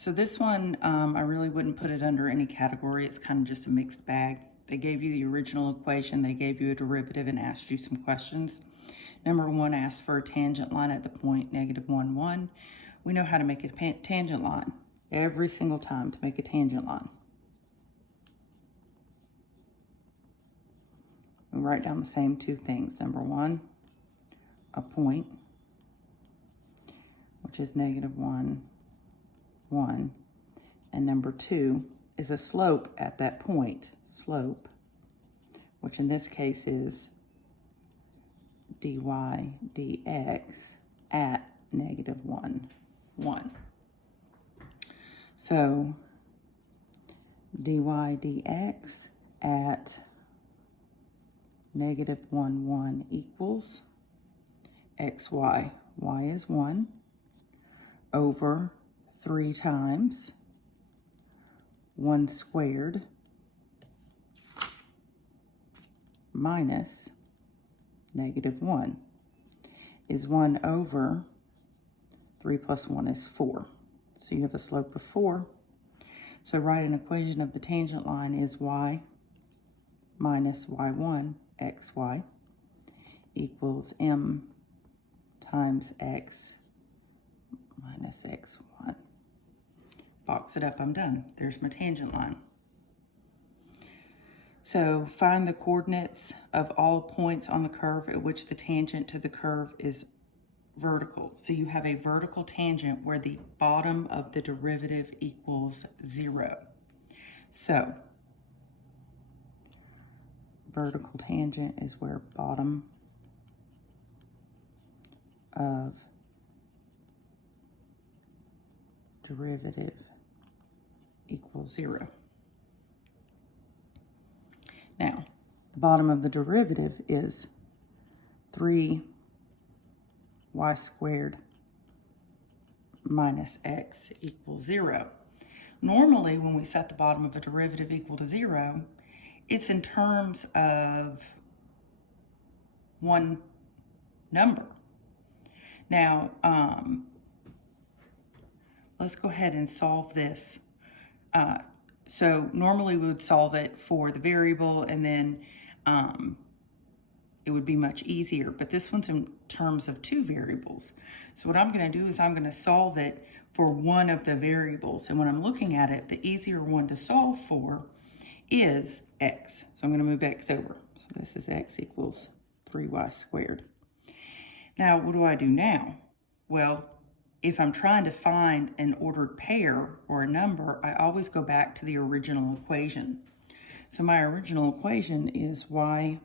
So this one, I really wouldn't put it under any category. It's kind of just a mixed bag. They gave you the original equation, they gave you a derivative and asked you some questions. Number one asked for a tangent line at the point -1, 1. We know how to make a tangent line every single time to make a tangent line. We write down the same two things. Number one, a point, which is -1, 1. And number two is a slope at that point, slope, which in this case is dy dx at -1, 1. So dy dx at -1, 1 equals xy. Y is 1 over 3 times 1 squared minus -1 is 1 over 3 plus 1 is 4. So you have a slope of 4. So write an equation of the tangent line is y minus y1 xy equals m times x minus x1. Box it up, I'm done. There's my tangent line. So find the coordinates of all points on the curve at which the tangent to the curve is vertical. So you have a vertical tangent where the bottom of the derivative equals 0. So vertical tangent is where bottom of derivative equals 0. Now, the bottom of the derivative is 3y squared minus x equals 0. Normally, when we set the bottom of a derivative equal to 0, it's in terms of one number. Now, let's go ahead and solve this. So normally we would solve it for the variable and then it would be much easier, but this one's in terms of 2 variables. So what I'm going to do is I'm going to solve it for one of the variables. And when I'm looking at it, the easier one to solve for is x. So I'm going to move x over. So this is x equals 3y squared. Now, what do I do now? Well, if I'm trying to find an ordered pair or a number, I always go back to the original equation. So my original equation is y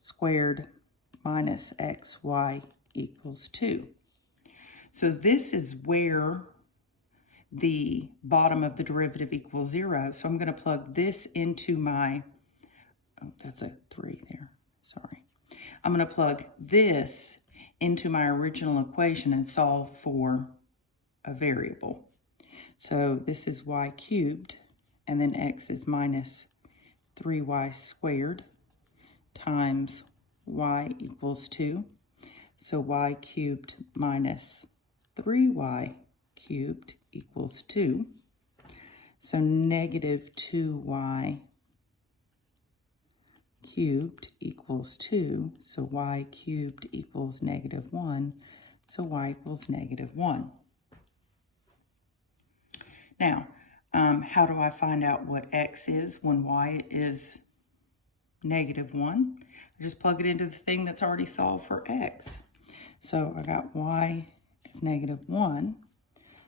squared minus xy equals 2. So this is where the bottom of the derivative equals 0. So I'm going to plug this into my, oh, that's a 3 there, sorry. I'm going to plug this into my original equation and solve for a variable. So this is y cubed, and then x is minus 3y squared times y equals 2. So y cubed minus 3y cubed equals 2. So negative 2y cubed equals 2, so y cubed equals -1, so y equals -1. Now, how do I find out what x is when y is -1? I just plug it into the thing that's already solved for x. So I got y is -1,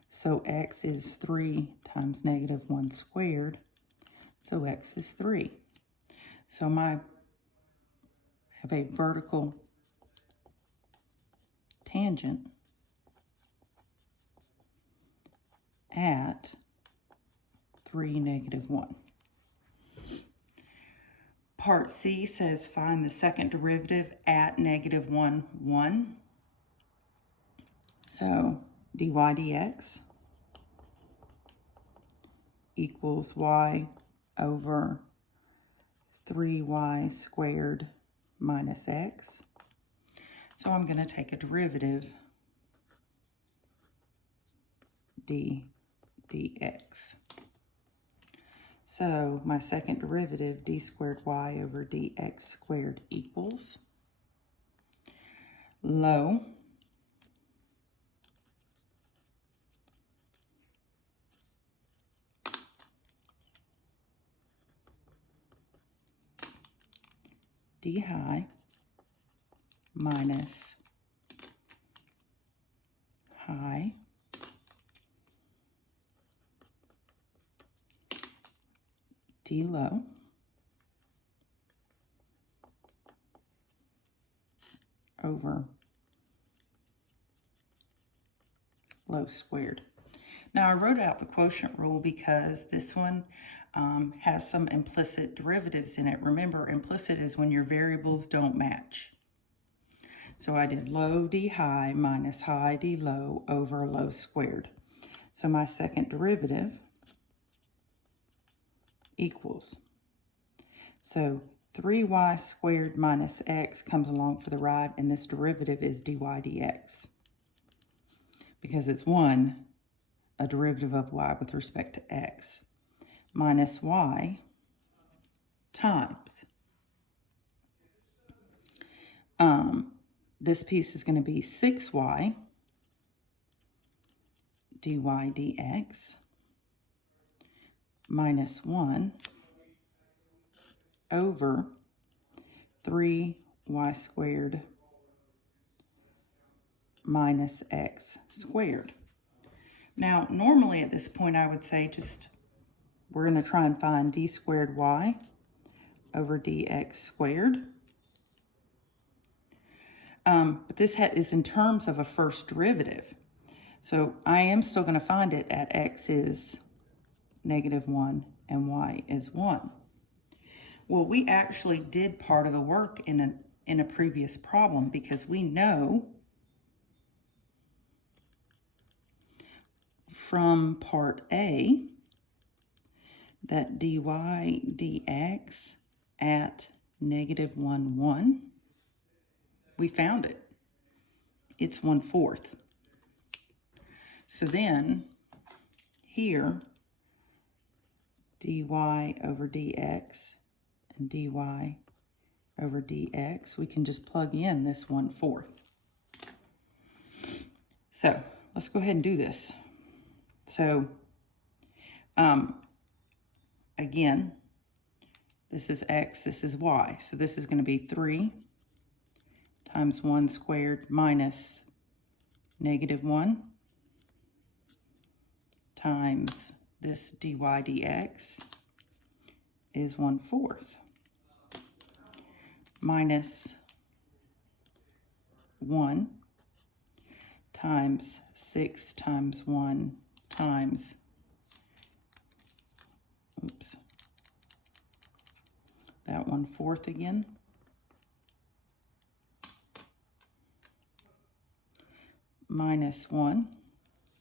so x is 3 times -1 squared, so x is 3. So I have a vertical tangent at 3, -1. Part C says find the second derivative at -1, 1. So dy dx equals y over 3y squared minus x. So I'm going to take a derivative dx. So my second derivative, d squared y over dx squared equals low d high minus high d low over low squared. Now I wrote out the quotient rule because this one has some implicit derivatives in it. Remember, implicit is when your variables don't match. So I did low d high minus high d low over low squared. So my second derivative equals, so 3y squared minus x comes along for the ride, and this derivative is dy dx because it's a derivative of y with respect to x, minus y times. This piece is going to be 6y dy dx minus 1 over 3y squared minus x squared. Now, normally at this point, I would say we're going to try and find d squared y over dx squared. But this is in terms of a first derivative. So I am still going to find it at x is -1 and y is 1. Well, we actually did part of the work in a previous problem because we know from part A that dy dx at -1, 1, we found it. It's 1/4. So then here, dy over dx and dy over dx, we can just plug in this 1/4. So let's go ahead and do this. So again, this is x, this is y. So this is going to be 3 times 1 squared minus -1 times this dy dx is 1/4 minus 1 times 6 times 1 times, that 1/4 again, minus 1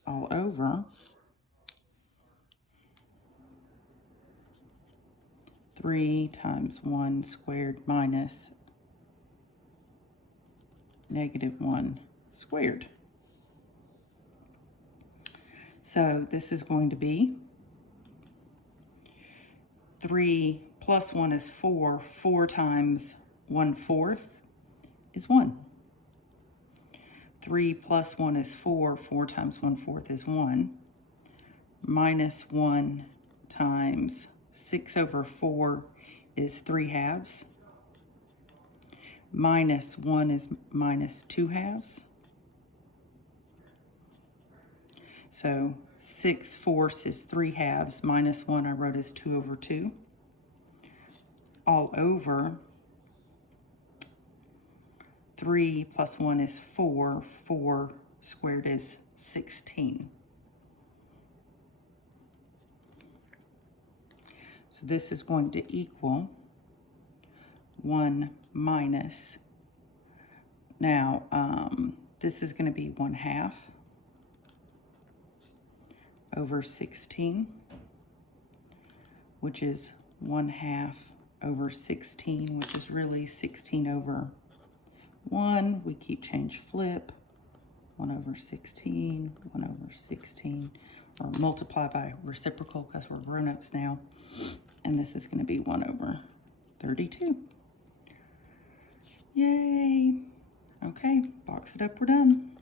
all over 3 times 1 squared minus -1 squared. So this is going to be 3 plus 1 is 4. 4 times 1/4 is 1. 3 plus 1 is 4. 4 times 1/4 is 1. Minus 1 times 6 over 4 is 3/2. Minus 1 is minus 2/2. So 6/4 is 3/2. Minus 1 I wrote as 2 over 2. All over 3 plus 1 is 4. 4 squared is 16. So this is going to equal 1 minus, now this is going to be 1/2 over 16, which is 1/2 over 16, which is really 16 over 1. We keep change flip. 1 over 16, 1 over 16, or multiply by reciprocal because we're grown-ups now. And this is going to be 1 over 32. Yay! Okay, box it up, we're done.